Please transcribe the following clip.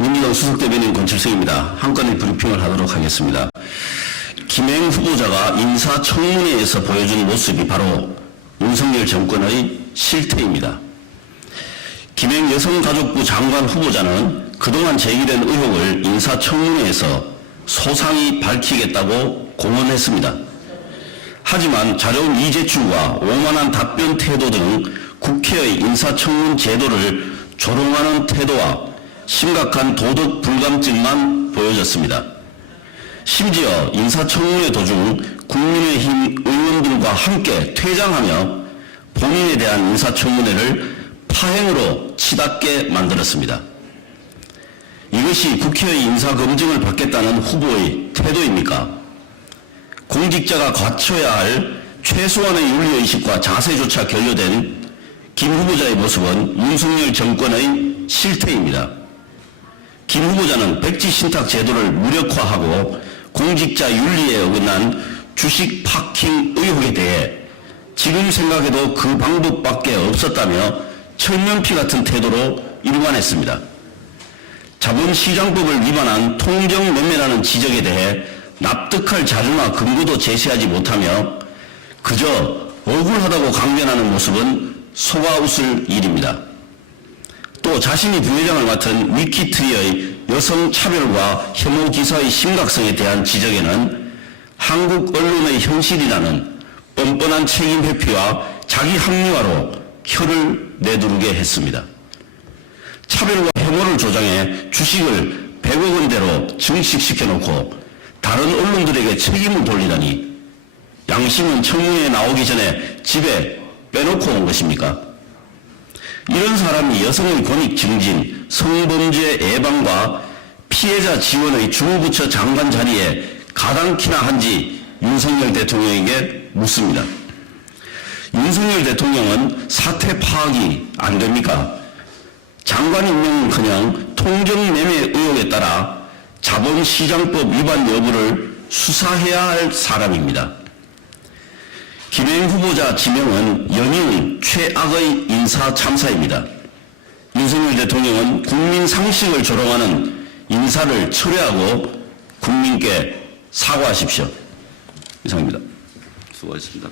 민주당 수석대변인 권칠성입니다. 한 건의 브리핑을 하도록 하겠습니다. 김행 후보자가 인사청문회에서 보여준 모습이 바로 윤석열 정권의 실태입니다. 김행 여성가족부 장관 후보자는 그동안 제기된 의혹을 인사청문회에서 소상히 밝히겠다고 공언했습니다. 하지만 자료 미제출과 오만한 답변 태도 등 국회의 인사청문 제도를 조롱하는 태도와 심각한 도덕 불감증만 보여졌습니다. 심지어 인사청문회 도중 국민의힘 의원들과 함께 퇴장하며 본인에 대한 인사청문회를 파행으로 치닫게 만들었습니다. 이것이 국회의 인사검증을 받겠다는 후보의 태도입니까? 공직자가 갖춰야 할 최소한의 윤리의식과 자세조차 결여된 김 후보자의 모습은 윤석열 정권의 실태입니다. 김 후보자는 백지 신탁 제도를 무력화하고 공직자 윤리에 어긋난 주식 파킹 의혹에 대해 지금 생각해도 그 방법밖에 없었다며 철면피 같은 태도로 일관했습니다. 자본시장법을 위반한 통정매매라는 지적에 대해 납득할 자료나 근거도 제시하지 못하며 그저 억울하다고 강변하는 모습은 속아 웃을 일입니다. 또 자신이 부회장을 맡은 위키트리의 여성 차별과 혐오 기사의 심각성에 대한 지적에는 한국 언론의 현실이라는 뻔뻔한 책임 회피와 자기 합리화로 혀를 내두르게 했습니다. 차별과 혐오를 조장해 주식을 100억 원대로 증식시켜 놓고 다른 언론들에게 책임을 돌리다니 양심은 청문회에 나오기 전에 집에 빼놓고 온 것입니까? 이런 사람이 여성의 권익 증진, 성범죄 예방과 피해자 지원의 주무부처 장관 자리에 가당키나 한지 윤석열 대통령에게 묻습니다. 윤석열 대통령은 사태 파악이 안 됩니까? 장관 임명은커녕 통정매매 의혹에 따라 자본시장법 위반 여부를 수사해야 할 사람입니다. 김행 후보자 지명은 연이은 최악의 인사 참사입니다. 윤석열 대통령은 국민 상식을 조롱하는 인사를 철회하고 국민께 사과하십시오. 이상입니다. 수고하셨습니다.